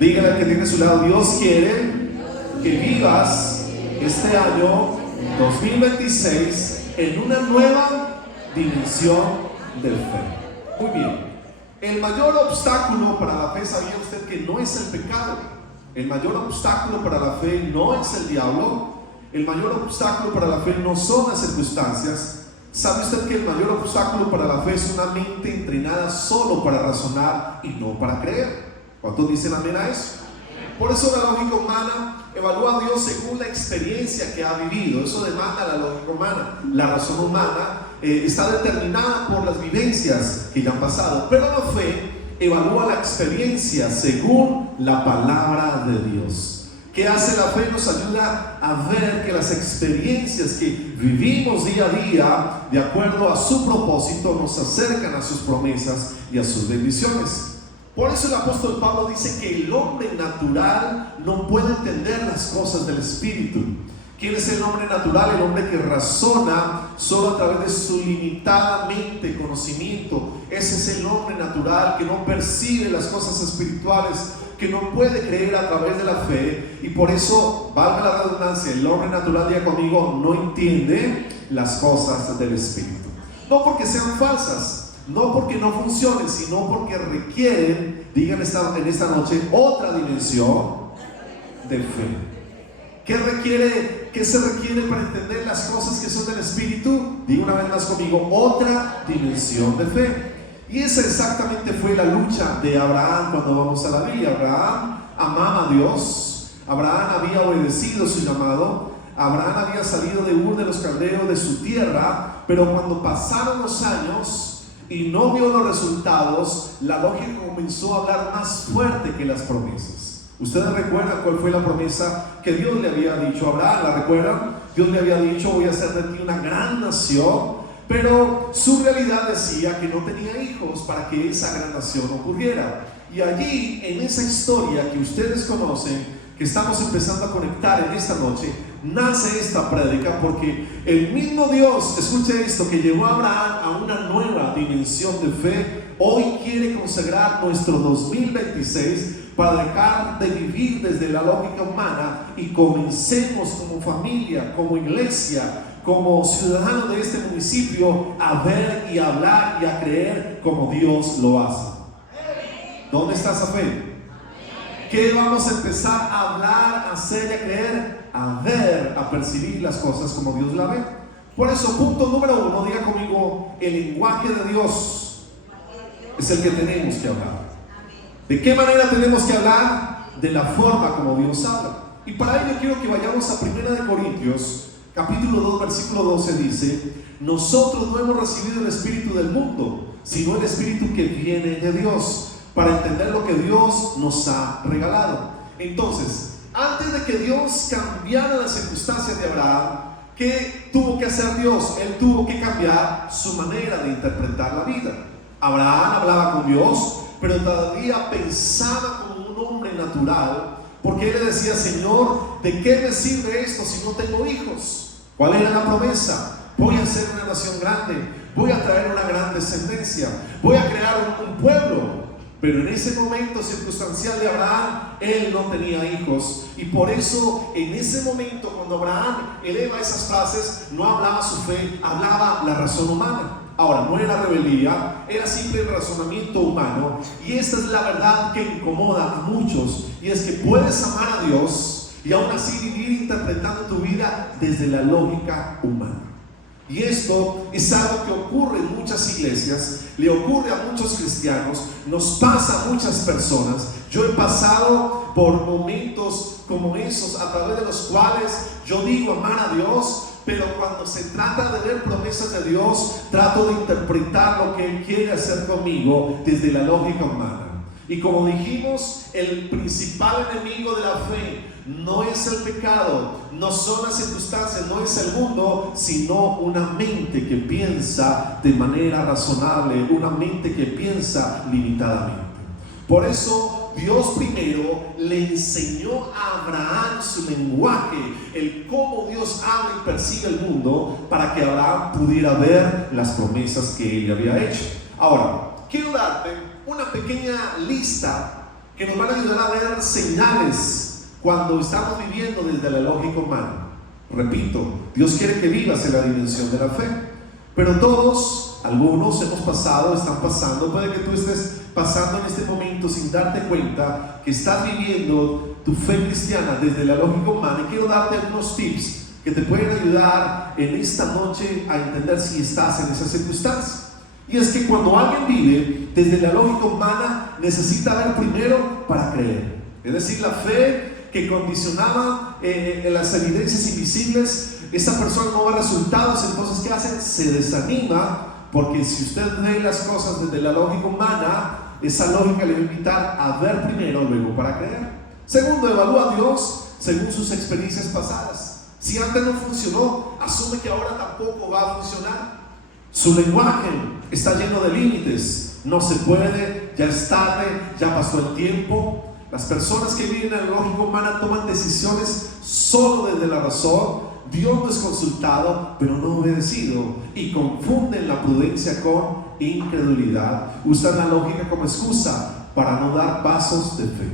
Dígale al que tiene a su lado: Dios quiere que vivas este año 2026 en una nueva dimensión de fe. Muy bien. El mayor obstáculo para la fe, ¿sabía usted que no es el pecado? El mayor obstáculo para la fe no es el diablo. El mayor obstáculo para la fe no son las circunstancias. ¿Sabe usted que el mayor obstáculo para la fe es una mente entrenada solo para razonar y no para creer? ¿Cuántos dicen amén a eso? Por eso la lógica humana evalúa a Dios según la experiencia que ha vivido. Eso demanda la lógica humana. La razón humana está determinada por las vivencias que ya han pasado. Pero la fe evalúa la experiencia según la palabra de Dios. ¿Qué hace la fe? Nos ayuda a ver que las experiencias que vivimos día a día, de acuerdo a su propósito, nos acercan a sus promesas y a sus bendiciones. Por eso el apóstol Pablo dice que el hombre natural no puede entender las cosas del Espíritu. ¿Quién es el hombre natural? El hombre que razona solo a través de su limitada mente, conocimiento. Ese es el hombre natural que no percibe las cosas espirituales, que no puede creer a través de la fe. Y por eso, valga la redundancia, el hombre natural, diga conmigo, no entiende las cosas del Espíritu. No porque sean falsas, no porque no funcionen, sino porque requieren, digan en esta noche, otra dimensión de fe. ¿Qué se requiere para entender las cosas que son del Espíritu? Diga una vez más conmigo, otra dimensión de fe. Y esa exactamente fue la lucha de Abraham cuando vamos a la Biblia. Abraham amaba a Dios. Abraham había obedecido su llamado. Abraham había salido de Ur de los Caldeos, de su tierra. Pero cuando pasaron los años y no vio los resultados, la lógica comenzó a hablar más fuerte que las promesas. ¿Ustedes recuerdan cuál fue la promesa que Dios le había dicho a Abraham? ¿La recuerdan? Dios le había dicho: voy a hacer de ti una gran nación. Pero su realidad decía que no tenía hijos para que esa gran nación ocurriera. Y allí, en esa historia que ustedes conocen, que estamos empezando a conectar en esta noche, nace esta prédica, porque el mismo Dios, escuche esto, que llevó a Abraham a una nueva dimensión de fe, hoy quiere consagrar nuestro 2026 para dejar de vivir desde la lógica humana y comencemos como familia, como iglesia, como ciudadanos de este municipio, a ver y a hablar y a creer como Dios lo hace. ¿Dónde está esa fe? ¿Qué vamos a empezar a hablar, a hacer y a creer? A ver, a percibir las cosas como Dios la ve. Por eso, punto número 1, diga conmigo, el lenguaje de Dios es el que tenemos que hablar. ¿De qué manera tenemos que hablar? De la forma como Dios habla. Y para ello quiero que vayamos a 1 Corintios capítulo 2, versículo 12, dice: nosotros no hemos recibido el espíritu del mundo, sino el espíritu que viene de Dios, para entender lo que Dios nos ha regalado. Entonces, antes de que Dios cambiara las circunstancias de Abraham, ¿qué tuvo que hacer Dios? Él tuvo que cambiar su manera de interpretar la vida. Abraham hablaba con Dios, pero todavía pensaba como un hombre natural, porque él le decía: Señor, ¿de qué me sirve esto si no tengo hijos? ¿Cuál era la promesa? Voy a hacer una nación grande, voy a traer una gran descendencia, voy a crear un pueblo. Pero en ese momento circunstancial de Abraham, él no tenía hijos. Y por eso, en ese momento, cuando Abraham eleva esas frases, no hablaba su fe, hablaba la razón humana. Ahora, no era rebeldía, era simple razonamiento humano. Y esta es la verdad que incomoda a muchos. Y es que puedes amar a Dios y aún así vivir interpretando tu vida desde la lógica humana. Y esto es algo que ocurre en muchas iglesias, le ocurre a muchos cristianos, nos pasa a muchas personas. Yo he pasado por momentos como esos, a través de los cuales yo digo amar a Dios, pero cuando se trata de ver promesas de Dios, trato de interpretar lo que Él quiere hacer conmigo desde la lógica humana. Y como dijimos, el principal enemigo de la fe no es el pecado, no son las circunstancias, no es el mundo, sino una mente que piensa de manera razonable, una mente que piensa limitadamente. Por eso Dios primero le enseñó a Abraham su lenguaje, el cómo Dios habla y percibe el mundo, para que Abraham pudiera ver las promesas que él había hecho. Ahora, quiero darte una pequeña lista que nos van a ayudar a ver señales cuando estamos viviendo desde la lógica humana. Repito, Dios quiere que vivas en la dimensión de la fe, pero todos, algunos hemos pasado, están pasando, puede que tú estés pasando en este momento sin darte cuenta que estás viviendo tu fe cristiana desde la lógica humana, y quiero darte algunos tips que te pueden ayudar en esta noche a entender si estás en esa circunstancia. Y es que cuando alguien vive desde la lógica humana, necesita ver primero para creer. Es decir, la fe que condicionaba las evidencias invisibles, esa persona no ve resultados, entonces ¿qué hacen? Se desanima, porque si usted ve las cosas desde la lógica humana, esa lógica le va a invitar a ver primero, luego para creer. Segundo, evalúa a Dios según sus experiencias pasadas. Si antes no funcionó, asume que ahora tampoco va a funcionar. Su lenguaje está lleno de límites. No se puede, ya es tarde, ya pasó el tiempo. Las personas que viven en la lógica humana toman decisiones solo desde la razón. Dios no es consultado, pero no obedecido, y confunden la prudencia con incredulidad. Usan la lógica como excusa para no dar pasos de fe.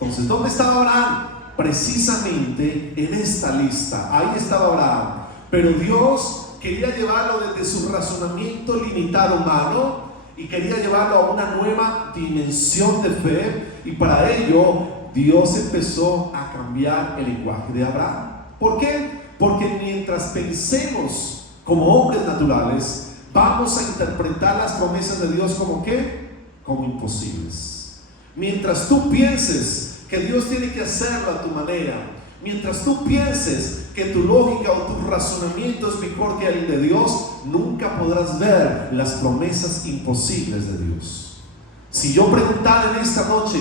Entonces, ¿dónde estaba Abraham? Precisamente en esta lista. Ahí estaba Abraham. Pero Dios quería llevarlo desde su razonamiento limitado humano y quería llevarlo a una nueva dimensión de fe, y para ello Dios empezó a cambiar el lenguaje de Abraham. ¿Por qué? Porque mientras pensemos como hombres naturales, vamos a interpretar las promesas de Dios como ¿qué? Como imposibles. Mientras tú pienses que Dios tiene que hacerlo a tu manera, mientras tú pienses que tu lógica o tu razonamiento es mejor que el de Dios, nunca podrás ver las promesas imposibles de Dios. Si yo preguntara en esta noche,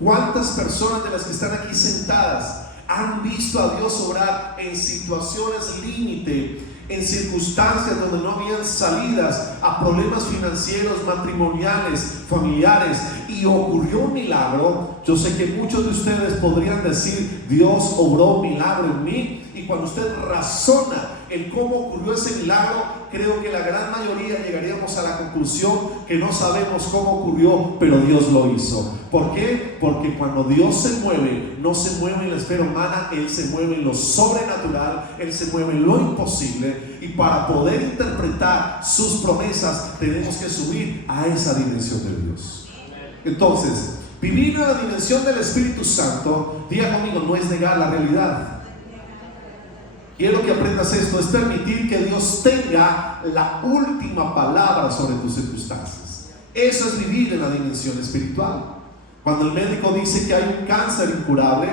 ¿cuántas personas de las que están aquí sentadas han visto a Dios obrar en situaciones límite, en circunstancias donde no habían salidas, a problemas financieros, matrimoniales, familiares, y ocurrió un milagro? Yo sé que muchos de ustedes podrían decir: Dios obró un milagro en mí. Y cuando usted razona en cómo ocurrió ese milagro, creo que la gran mayoría llegaríamos a la conclusión que no sabemos cómo ocurrió, pero Dios lo hizo. ¿Por qué? Porque cuando Dios se mueve, no se mueve en la esfera humana, Él se mueve en lo sobrenatural, Él se mueve en lo imposible, y para poder interpretar sus promesas tenemos que subir a esa dimensión de Dios. Entonces, vivir en la dimensión del Espíritu Santo, diga conmigo, no es negar la realidad. Quiero que aprendas esto: es permitir que Dios tenga la última palabra sobre tus circunstancias. Eso es vivir en la dimensión espiritual. Cuando el médico dice que hay un cáncer incurable,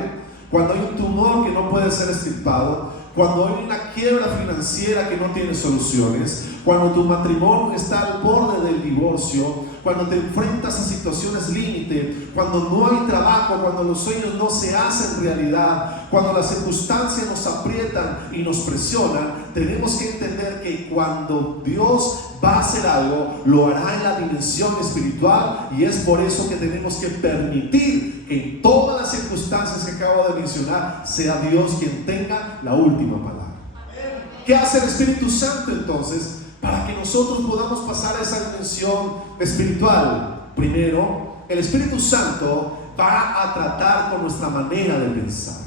cuando hay un tumor que no puede ser extirpado, cuando hay una quiebra financiera que no tiene soluciones, cuando tu matrimonio está al borde del divorcio, cuando te enfrentas a situaciones límite, cuando no hay trabajo, cuando los sueños no se hacen realidad, cuando las circunstancias nos aprietan y nos presionan, tenemos que entender que cuando Dios va a hacer algo, lo hará en la dimensión espiritual, y es por eso que tenemos que permitir que en todas las circunstancias que acabo de mencionar sea Dios quien tenga la última palabra. ¿Qué hace el Espíritu Santo entonces para que nosotros podamos pasar a esa dimensión espiritual? Primero, el Espíritu Santo va a tratar con nuestra manera de pensar.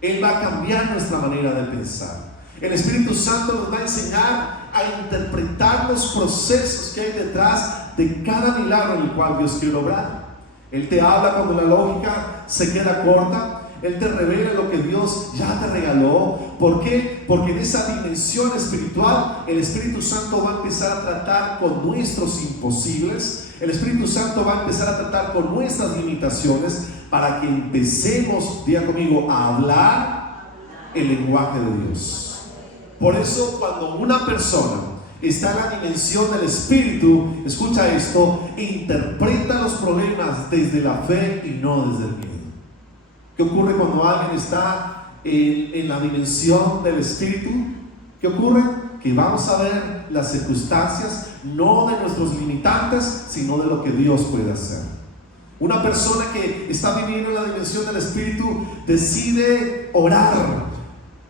Él va a cambiar nuestra manera de pensar. El Espíritu Santo nos va a enseñar a interpretar los procesos que hay detrás de cada milagro en el cual Dios quiere obrar. Él te habla cuando la lógica se queda corta. Él te revela lo que Dios ya te regaló. ¿Por qué? Porque en esa dimensión espiritual el Espíritu Santo va a empezar a tratar con nuestros imposibles. El Espíritu Santo va a empezar a tratar con nuestras limitaciones, para que empecemos, diga conmigo, a hablar el lenguaje de Dios. Por eso, cuando una persona está en la dimensión del Espíritu, escucha esto, interpreta los problemas desde la fe y no desde el miedo. ¿Qué ocurre cuando alguien está en la dimensión del Espíritu? ¿Qué ocurre? Que vamos a ver las circunstancias no de nuestros limitantes, sino de lo que Dios puede hacer. Una persona que está viviendo en la dimensión del Espíritu decide orar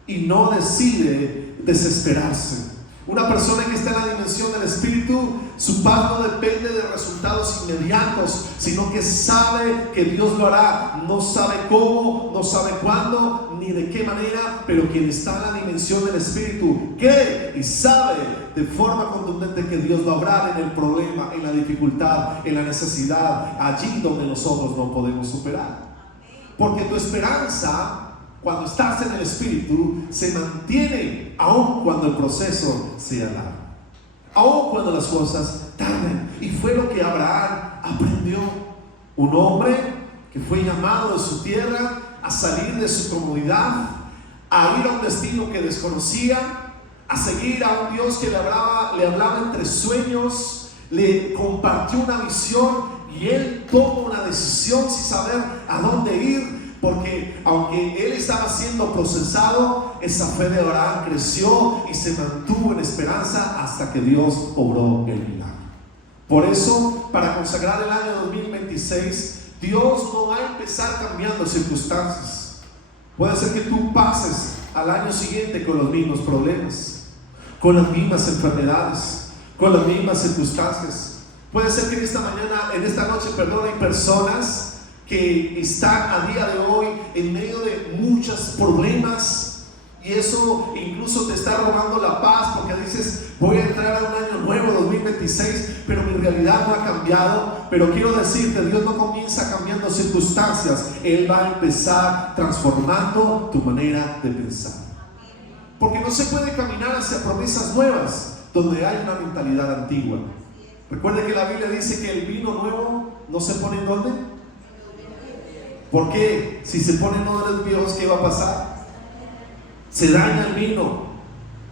y no decide desesperarse. Una persona que está en la dimensión del Espíritu, su paz no depende de resultados inmediatos, sino que sabe que Dios lo hará. No sabe cómo, no sabe cuándo, ni de qué manera, pero quien está en la dimensión del Espíritu cree y sabe de forma contundente que Dios va a obrar en el problema, en la dificultad, en la necesidad, allí donde nosotros no podemos superar. Porque tu esperanza, cuando estás en el Espíritu, se mantiene aun cuando el proceso sea largo, aun cuando las cosas tarden. Y fue lo que Abraham aprendió. Un hombre que fue llamado de su tierra a salir de su comodidad, a ir a un destino que desconocía, a seguir a un Dios que le hablaba entre sueños, le compartió una visión y él tomó una decisión sin saber a dónde ir. Porque aunque él estaba siendo procesado, esa fe de Abraham creció y se mantuvo en esperanza hasta que Dios obró el milagro. Por eso, para consagrar el año 2026, Dios no va a empezar cambiando circunstancias. Puede ser que tú pases al año siguiente con los mismos problemas, con las mismas enfermedades, con las mismas circunstancias. Puede ser que en esta noche, hay personas que están a día de hoy en medio de muchos problemas, y eso incluso te está robando la paz, porque dices: voy a entrar a un año nuevo 2026, pero mi realidad no ha cambiado. Pero quiero decirte, Dios no comienza cambiando circunstancias, Él va a empezar transformando tu manera de pensar, porque no se puede caminar hacia promesas nuevas donde hay una mentalidad antigua. Recuerde que la Biblia dice que el vino nuevo no se pone en ¿dónde? ¿Por qué? Si se ponen odres viejos, ¿qué va a pasar? Se daña el vino.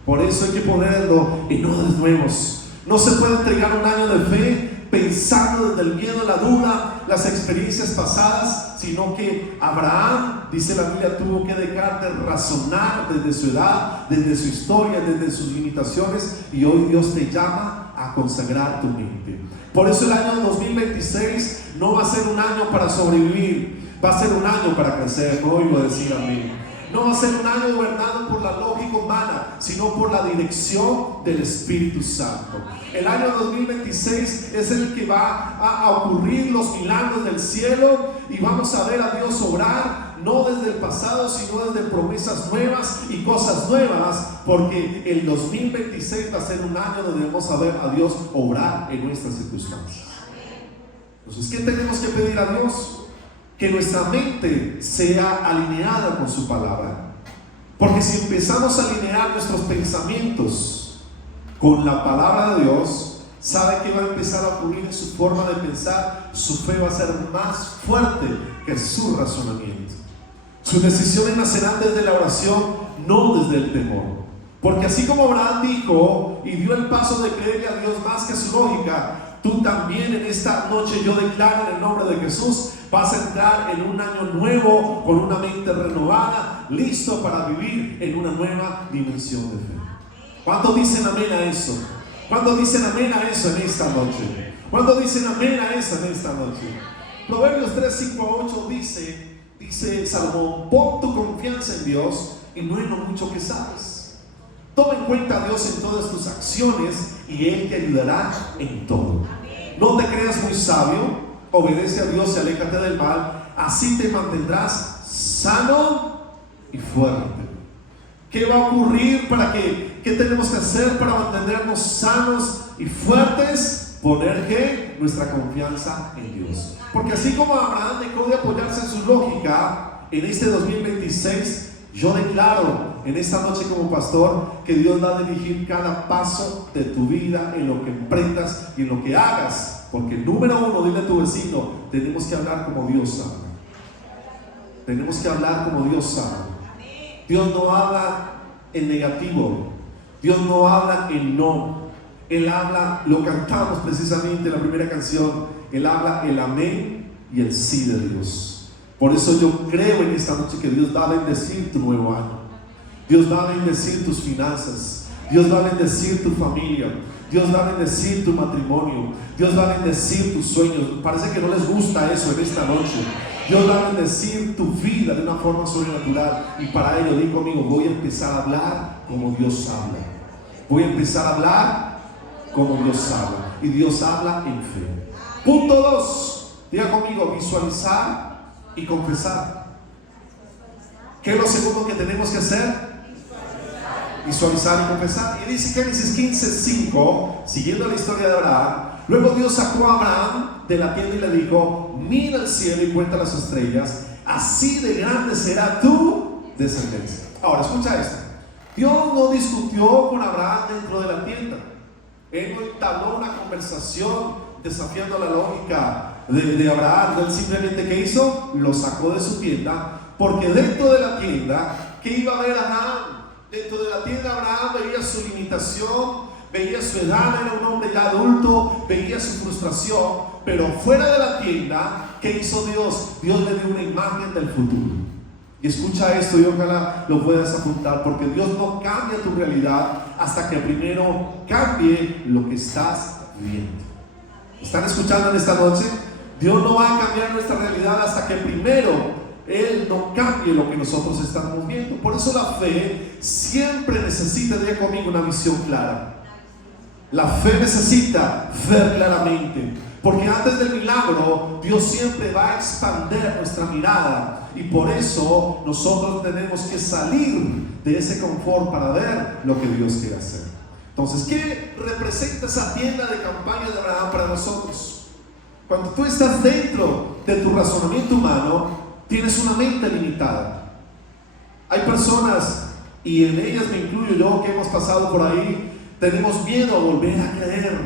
Por eso hay que ponerlo en odres nuevos. No se puede entregar un año de fe pensando desde el miedo, la duda, las experiencias pasadas, sino que Abraham, dice la Biblia, tuvo que dejar de razonar desde su edad, desde su historia, desde sus limitaciones, y hoy Dios te llama a consagrar tu mente. Por eso el año 2026 no va a ser un año para sobrevivir, va a ser un año para crecer. No oigo decir amén. No va a ser un año gobernado por la lógica humana, sino por la dirección del Espíritu Santo. El año 2026 es el que va a ocurrir los milagros del cielo, y vamos a ver a Dios obrar, no desde el pasado, sino desde promesas nuevas y cosas nuevas, porque el 2026 va a ser un año donde vamos a ver a Dios obrar en nuestras circunstancias. Entonces, ¿qué tenemos que pedir a Dios? Que nuestra mente sea alineada con su palabra. Porque si empezamos a alinear nuestros pensamientos con la palabra de Dios, ¿sabe qué va a empezar a ocurrir en su forma de pensar? Su fe va a ser más fuerte que su razonamiento. Sus decisiones nacerán desde la oración, no desde el temor. Porque así como Abraham dijo y dio el paso de creerle a Dios más que a su lógica, tú también en esta noche, yo declaro en el nombre de Jesús, vas a entrar en un año nuevo con una mente renovada, listo para vivir en una nueva dimensión de fe. ¿Cuántos dicen amén a eso? ¿Cuántos dicen amén a eso en esta noche? ¿Cuántos dicen amén a eso en esta noche? Proverbios 3, 5 a 8 dice Salomón: pon tu confianza en Dios y no en lo mucho que sabes. Toma en cuenta a Dios en todas tus acciones y Él te ayudará en todo. No te creas muy sabio, obedece a Dios y aléjate del mal, así te mantendrás sano y fuerte. ¿Qué va a ocurrir qué tenemos que hacer para mantenernos sanos y fuertes? Poner ¿qué? Nuestra confianza en Dios. Porque así como Abraham dejó de apoyarse en su lógica, en este 2026 yo declaro en esta noche como pastor que Dios va a dirigir cada paso de tu vida, en lo que emprendas y en lo que hagas. Porque número uno, dile a tu vecino, tenemos que hablar como Dios habla. Tenemos que hablar como Dios habla. Dios no habla en negativo, Dios no habla en no. Él habla, lo cantamos precisamente en la primera canción, Él habla el amén y el sí de Dios. Por eso yo creo en esta noche que Dios va a bendecir tu nuevo año. Dios va a bendecir tus finanzas. Dios va a bendecir tu familia. Dios va a bendecir tu matrimonio. Dios va a bendecir tus sueños. Parece que no les gusta eso en esta noche. Dios va a bendecir tu vida de una forma sobrenatural. Y para ello, di conmigo, voy a empezar a hablar como Dios habla. Voy a empezar a hablar como Dios habla. Y Dios habla en fe. Punto 2. Diga conmigo, visualizar y confesar. ¿Qué es lo segundo que tenemos que hacer? Visualizar y confesar. Y dice Génesis 15:5, siguiendo la historia de Abraham: luego Dios sacó a Abraham de la tienda y le dijo: mira el cielo y cuenta las estrellas, así de grande será tu descendencia. Ahora escucha esto. Dios no discutió con Abraham dentro de la tienda. Él no entabló una conversación desafiando la lógica de Abraham. Él simplemente, ¿qué hizo? Lo sacó de su tienda, porque dentro de la tienda, ¿qué iba a ver Abraham? Dentro de la tienda Abraham veía su limitación, veía su edad, era un hombre ya adulto, veía su frustración. Pero fuera de la tienda, ¿qué hizo Dios? Dios le dio una imagen del futuro. Y escucha esto y ojalá lo puedas apuntar, porque Dios no cambia tu realidad hasta que primero cambie lo que estás viendo. ¿Están escuchando en esta noche? Dios no va a cambiar nuestra realidad hasta que primero Él no cambie lo que nosotros estamos viendo. Por eso la fe siempre necesita, diga conmigo, una visión clara. La fe necesita ver claramente, porque antes del milagro Dios siempre va a expandir nuestra mirada, y por eso nosotros tenemos que salir de ese confort para ver lo que Dios quiere hacer. Entonces, ¿qué representa esa tienda de campaña de Abraham para nosotros? Cuando tú estás dentro de tu razonamiento humano, tienes una mente limitada. Hay personas, y en ellas me incluyo yo, que hemos pasado por ahí, tenemos miedo a volver a creer,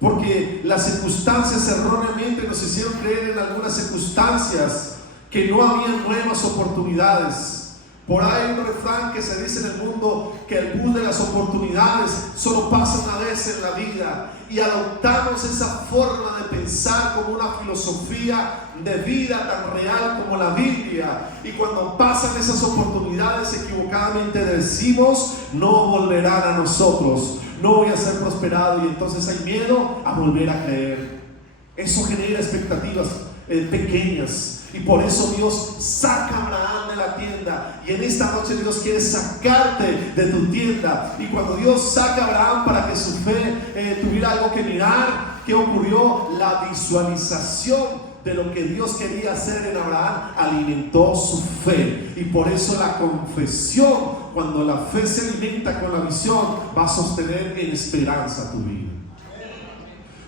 porque las circunstancias erróneamente nos hicieron creer en algunas circunstancias que no había nuevas oportunidades. Por ahí hay un refrán que se dice en el mundo que el bus de las oportunidades solo pasa una vez en la vida, y adoptamos esa forma de pensar como una filosofía de vida tan real como la Biblia, y cuando pasan esas oportunidades equivocadamente decimos: no volverán a nosotros, no voy a ser prosperado, y entonces hay miedo a volver a creer. Eso genera expectativas pequeñas, y por eso Dios saca a Abraham de la tienda. Y en esta noche Dios quiere sacarte de tu tienda. Y cuando Dios saca a Abraham para que su fe tuviera algo que mirar, ¿qué ocurrió? La visualización de lo que Dios quería hacer en Abraham alimentó su fe. Y por eso la confesión, cuando la fe se alimenta con la visión, va a sostener en esperanza tu vida.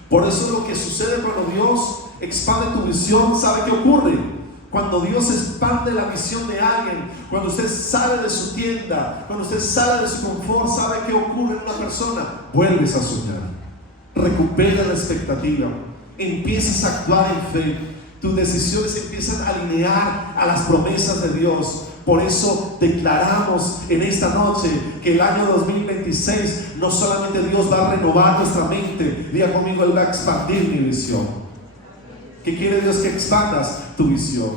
Por eso lo que sucede cuando Dios expande tu visión, ¿sabe qué ocurre? Cuando Dios expande la visión de alguien, cuando usted sale de su tienda, cuando usted sale de su confort, ¿sabe qué ocurre en una persona? Vuelves a soñar, recuperas la expectativa, empiezas a actuar en fe, tus decisiones empiezan a alinear a las promesas de Dios. Por eso declaramos en esta noche que el año 2026 no solamente Dios va a renovar nuestra mente, diga conmigo, Él va a expandir mi visión. ¿Qué quiere Dios? Que expandas tu visión.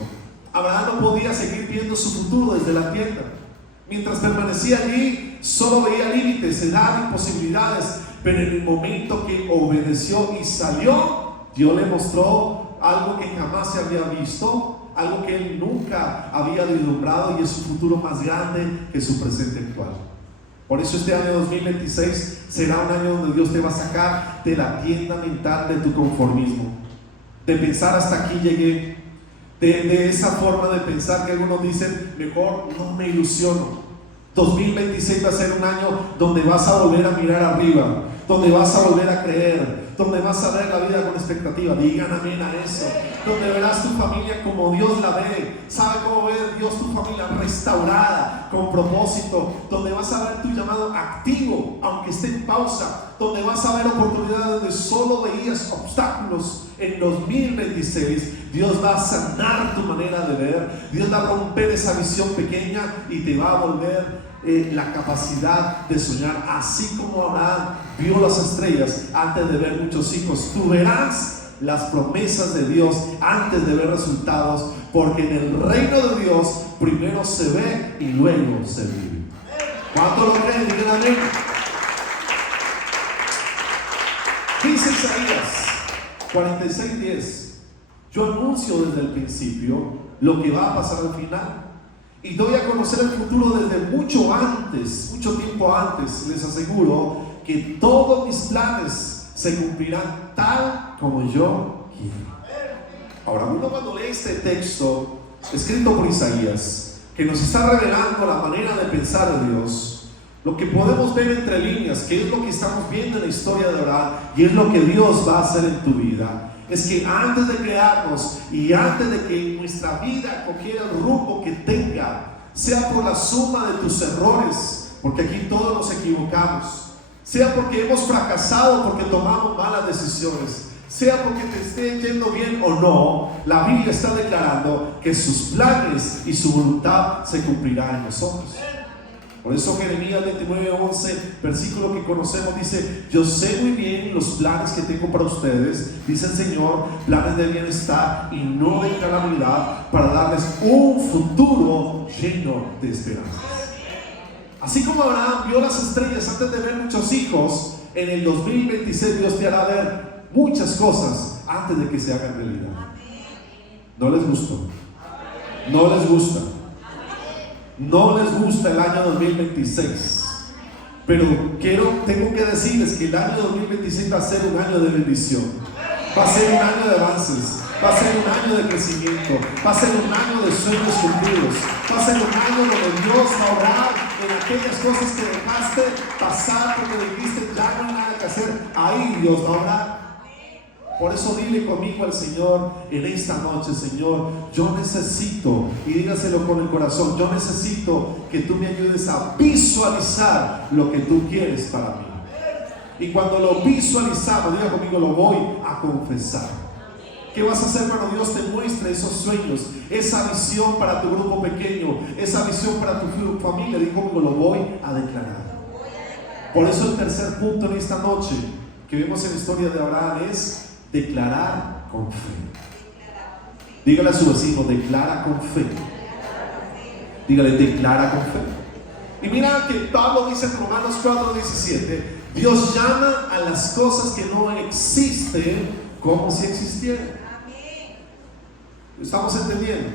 Abraham no podía seguir viendo su futuro desde la tienda. Mientras permanecía allí, solo veía límites, edad y posibilidades. Pero en el momento que obedeció y salió, Dios le mostró algo que jamás se había visto, algo que él nunca había vislumbrado, y es su futuro más grande que su presente actual. Por eso este año 2026 será un año donde Dios te va a sacar de la tienda mental de tu conformismo, de pensar hasta aquí llegué, de esa forma de pensar que algunos dicen: mejor no me ilusiono. 2026 va a ser un año donde vas a volver a mirar arriba, donde vas a volver a creer, donde vas a ver la vida con expectativa. Digan amén a eso. Donde verás tu familia como Dios la ve. ¿Sabe cómo ve Dios tu familia? Restaurada, con propósito. Donde vas a ver tu llamado activo, aunque esté en pausa. Donde vas a ver oportunidades donde solo veías obstáculos. En 2026 Dios va a sanar tu manera de ver. Dios va a romper esa visión pequeña y te va a volver la capacidad de soñar. Así como Abraham vio las estrellas antes de ver muchos hijos, tú verás las promesas de Dios antes de ver resultados, porque en el reino de Dios primero se ve y luego se vive. ¿Cuánto lo creen? Digan amén. Dice Isaías 46:10: yo anuncio desde el principio lo que va a pasar al final, Y doy a conocer el futuro desde mucho antes, mucho tiempo antes. Les aseguro que todos mis planes se cumplirán tal como yo quiero. Ahora, uno cuando lee este texto escrito por Isaías, que nos está revelando la manera de pensar de Dios, lo que podemos ver entre líneas, que es lo que estamos viendo en la historia de Abraham y es lo que Dios va a hacer en tu vida, es que antes de crearnos y antes de que nuestra vida cogiera el rumbo que tenga, sea por la suma de tus errores, porque aquí todos nos equivocamos, sea porque hemos fracasado, porque tomamos malas decisiones, sea porque te esté yendo bien o no, la Biblia está declarando que sus planes y su voluntad se cumplirán en nosotros. Por eso Jeremías 29:11, versículo que conocemos, dice: yo sé muy bien los planes que tengo para ustedes, dice el Señor, planes de bienestar y no de calamidad, para darles un futuro lleno de esperanza. Así como Abraham vio las estrellas antes de ver muchos hijos, en el 2026 Dios te hará ver muchas cosas antes de que se hagan realidad. ¿No les gustó? ¿No les gusta? No les gusta el año 2026, pero tengo que decirles que el año 2026 va a ser un año de bendición, va a ser un año de avances, va a ser un año de crecimiento, va a ser un año de sueños cumplidos, va a ser un año donde Dios va a obrar en aquellas cosas que dejaste pasar porque dijiste ya no hay nada que hacer. Ahí Dios va a obrar. Por eso dile conmigo al Señor en esta noche: Señor, yo necesito, y dígaselo con el corazón, yo necesito que tú me ayudes a visualizar lo que tú quieres para mí. Y cuando lo visualizamos, diga conmigo, lo voy a confesar. ¿Qué vas a hacer cuando Dios te muestre esos sueños, esa visión para tu grupo pequeño, esa visión para tu familia? Diga conmigo, lo voy a declarar. Por eso el tercer punto en esta noche que vemos en la historia de Abraham es declarar con fe. Dígale a su vecino: declara con fe. Dígale: declara con fe. Y mira que Pablo dice en Romanos 4:17: Dios llama a las cosas que no existen como si existieran. ¿Estamos entendiendo?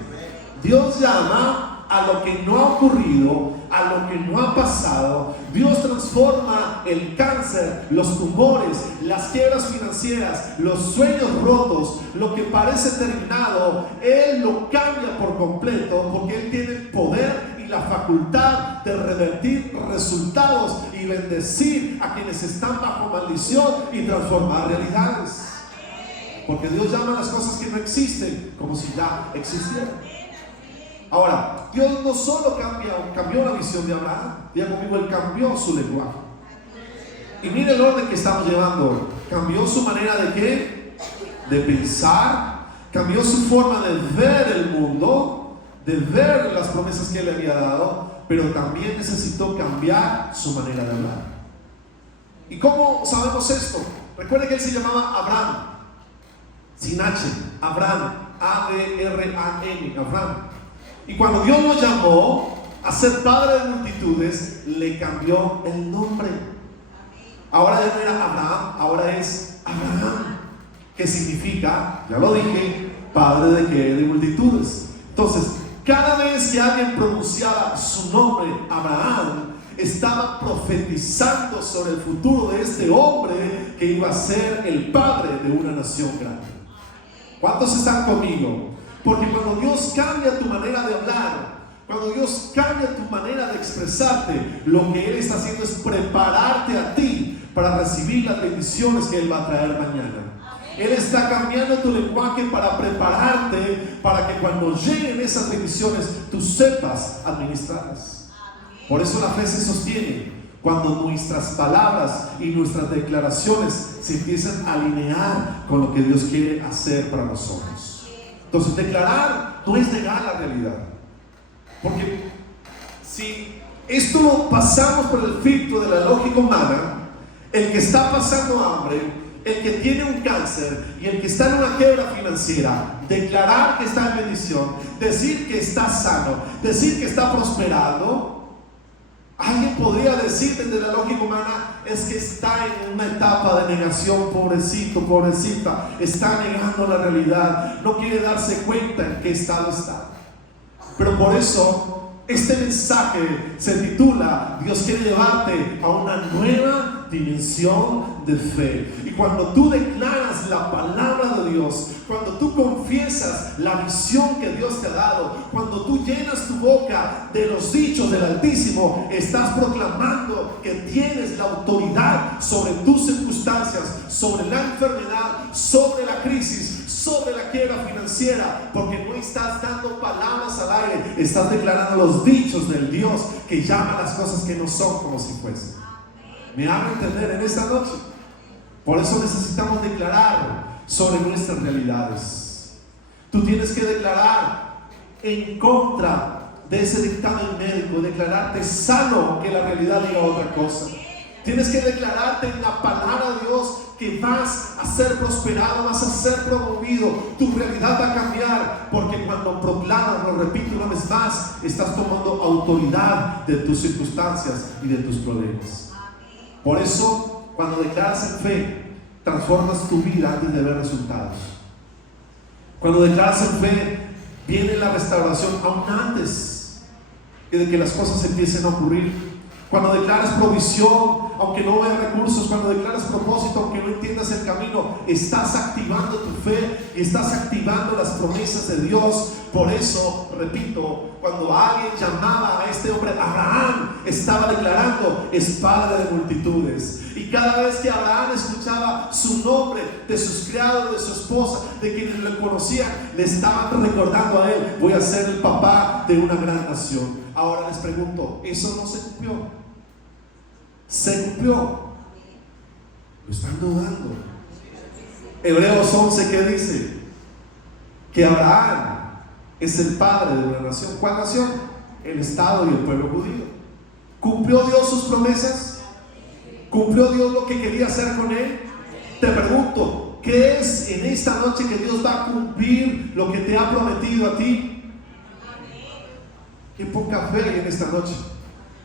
Dios llama a lo que no ha ocurrido, a lo que no ha pasado. Dios transforma el cáncer, los tumores, las quiebras financieras, los sueños rotos, lo que parece terminado. Él lo cambia por completo, porque Él tiene el poder y la facultad de revertir resultados y bendecir a quienes están bajo maldición y transformar realidades. Porque Dios llama a las cosas que no existen como si ya existieran. Ahora, Dios no solo cambió la visión de Abraham, diga conmigo, Él cambió su lenguaje. Y mire el orden que estamos llevando. Cambió su manera de ¿qué? De pensar, cambió su forma de ver el mundo, de ver las promesas que Él le había dado, pero también necesitó cambiar su manera de hablar. ¿Y cómo sabemos esto? Recuerde que Él se llamaba Abraham, sin H, Abraham, A-B-R-A-M, Abraham. Y cuando Dios lo llamó a ser padre de multitudes, le cambió el nombre. Ahora ya no era Abraham, ahora es Abraham, que significa, ya lo dije, padre de ¿qué? De multitudes. Entonces, cada vez que alguien pronunciaba su nombre, Abraham, estaba profetizando sobre el futuro de este hombre que iba a ser el padre de una nación grande. ¿Cuántos están conmigo? Porque cuando Dios cambia tu manera de hablar, cuando Dios cambia tu manera de expresarte, lo que Él está haciendo es prepararte a ti para recibir las bendiciones que Él va a traer mañana. Él está cambiando tu lenguaje para prepararte, para que cuando lleguen esas bendiciones tú sepas administrarlas. Por eso la fe se sostiene cuando nuestras palabras y nuestras declaraciones se empiezan a alinear con lo que Dios quiere hacer para nosotros. Entonces, declarar no es negar la realidad, porque si esto lo pasamos por el filtro de la lógica humana, el que está pasando hambre, el que tiene un cáncer y el que está en una quiebra financiera, declarar que está en bendición, decir que está sano, decir que está prosperando, alguien podría decir desde la lógica humana: es que está en una etapa de negación, pobrecito, pobrecita, está negando la realidad, no quiere darse cuenta en qué estado está. Pero por eso Este mensaje se titula: Dios quiere llevarte a una nueva dimensión de fe. Y cuando tú declaras la palabra de Dios, cuando tú confiesas la visión que Dios te ha dado, cuando tú llenas tu boca de los dichos del Altísimo, estás proclamando que tienes la autoridad sobre tus circunstancias, sobre la enfermedad, sobre la crisis, sobre la quiebra financiera, porque no estás dando palabras al aire, estás declarando los dichos del Dios que llama las cosas que no son como si fuesen. ¿Me hago entender en esta noche? Por eso necesitamos declarar sobre nuestras realidades. Tú tienes que declarar en contra de ese dictamen médico, declararte sano aunque la realidad diga otra cosa. Tienes que declararte en la palabra de Dios que vas a ser prosperado, vas a ser promovido, tu realidad va a cambiar, porque cuando proclamas, lo repito una vez más, estás tomando autoridad de tus circunstancias y de tus problemas. Por eso, cuando declaras en fe, transformas tu vida antes de ver resultados. Cuando declaras en fe, viene la restauración aún antes de que las cosas empiecen a ocurrir. Cuando declaras provisión, aunque no veas recursos, cuando declaras propósito, aunque no entiendas el camino, estás activando tu fe, estás activando las promesas de Dios. Por eso, repito, cuando alguien llamaba a este hombre Abraham, estaba declarando: es padre de multitudes. Y cada vez que Abraham escuchaba su nombre, de sus criados, de su esposa, de quienes lo conocían, le estaban recordando a él: voy a ser el papá de una gran nación. Ahora les pregunto, ¿eso no se cumplió? ¿Se cumplió? Lo están dudando. Hebreos 11, ¿qué dice? Que Abraham es el padre de una nación. ¿Cuál nación? El Estado y el pueblo judío. ¿Cumplió Dios sus promesas? ¿Cumplió Dios lo que quería hacer con él? Te pregunto, ¿qué es en esta noche que Dios va a cumplir lo que te ha prometido a ti? Qué poca fe hay en esta noche.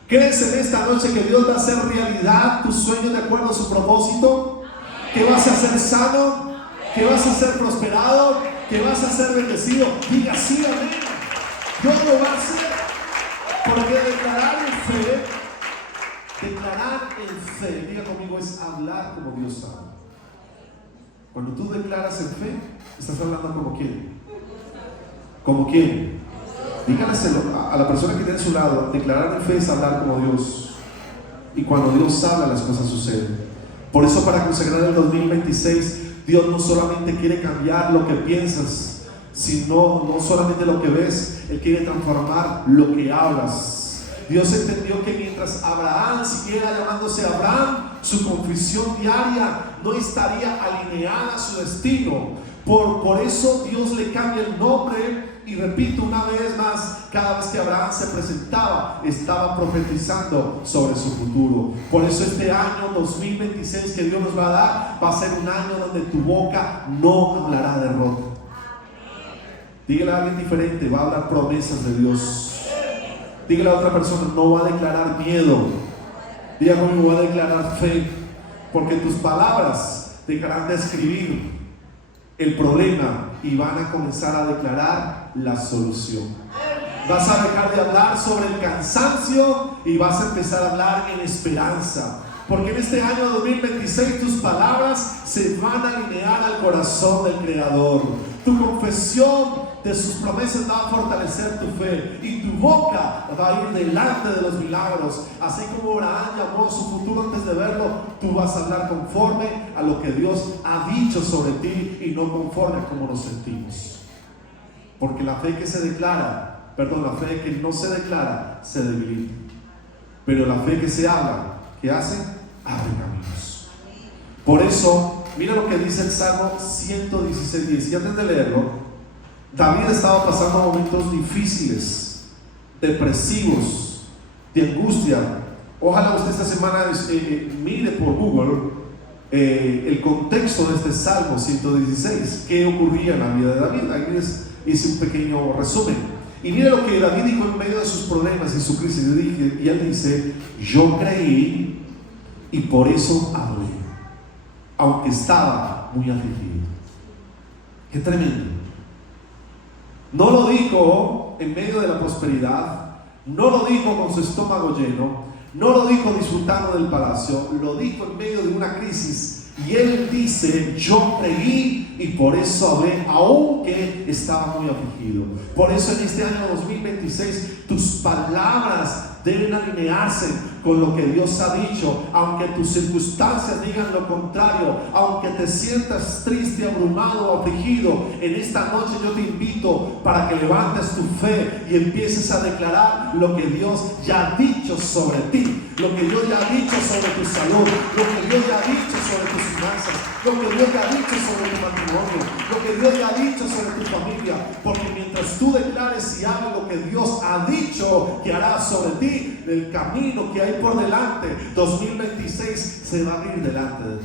¿Crees en esta noche que Dios va a hacer realidad tus sueños de acuerdo a su propósito? ¿Que vas a ser sano? ¿Que vas a ser prosperado? ¿Que vas a ser bendecido? Diga sí, amén. Dios lo va a hacer. Porque declarar en fe, diga conmigo, es hablar como Dios habla. Cuando tú declaras en fe, estás hablando como quién. ¿Como quién? Díganselo a la persona que tiene a su lado. Declarar en fe es hablar como Dios. Y cuando Dios habla, las cosas suceden. Por eso, para consagrar el 2026, Dios no solamente quiere cambiar lo que piensas, sino no solamente lo que ves. Él quiere transformar lo que hablas. Dios entendió que mientras Abraham siguiera llamándose Abraham, su confesión diaria no estaría alineada a su destino. Por eso Dios le cambia el nombre. Y repito una vez más, cada vez que Abraham se presentaba, estaba profetizando sobre su futuro. Por eso este año 2026 que Dios nos va a dar, va a ser un año donde tu boca no hablará derrota. Dígale a alguien diferente: va a hablar promesas de Dios. Dígale a otra persona: no va a declarar miedo. Diga conmigo: va a declarar fe. Porque tus palabras dejarán de escribir el problema y van a comenzar a declarar la solución. Vas a dejar de hablar sobre el cansancio y vas a empezar a hablar en esperanza. Porque en este año 2026 tus palabras se van a alinear al corazón del Creador. Tu confesión de sus promesas va a fortalecer tu fe, y tu boca va a ir delante de los milagros. Así como Abraham llamó su futuro antes de verlo, tú vas a hablar conforme a lo que Dios ha dicho sobre ti y no conforme a cómo nos sentimos. Porque la fe que se declara, la fe que no se declara se debilita, pero la fe que se habla, ¿qué hace? Abre caminos. Por eso, mira lo que dice el Salmo 116:10. Y antes de leerlo, David estaba pasando momentos difíciles, depresivos, de angustia. Ojalá usted esta semana mire por Google el contexto de este Salmo 116. ¿Qué ocurría en la vida de David? Ahí hice un pequeño resumen. Y mire lo que David dijo en medio de sus problemas y su crisis. Y él dice: yo creí y por eso hablé, aunque estaba muy afligido. Qué tremendo. No lo dijo en medio de la prosperidad, No lo dijo con su estómago lleno, no lo dijo disfrutando del palacio, lo dijo en medio de una crisis. Y él dice: yo creí y por eso hablé, aunque estaba muy afligido. Por eso en este año 2026 tus palabras deben alinearse con lo que Dios ha dicho. Aunque tus circunstancias digan lo contrario, aunque te sientas triste, abrumado o afligido, en esta noche yo te invito para que levantes tu fe y empieces a declarar lo que Dios ya ha dicho sobre ti, lo que Dios ya ha dicho sobre tu salud, lo que Dios ya ha dicho sobre tus finanzas, lo que Dios ya ha dicho sobre tu matrimonio, lo que Dios ya ha dicho sobre tu familia. Porque mientras tú declares y hagas lo que Dios ha dicho que hará sobre ti, el camino que hay por delante, 2026 se va a abrir delante de ti.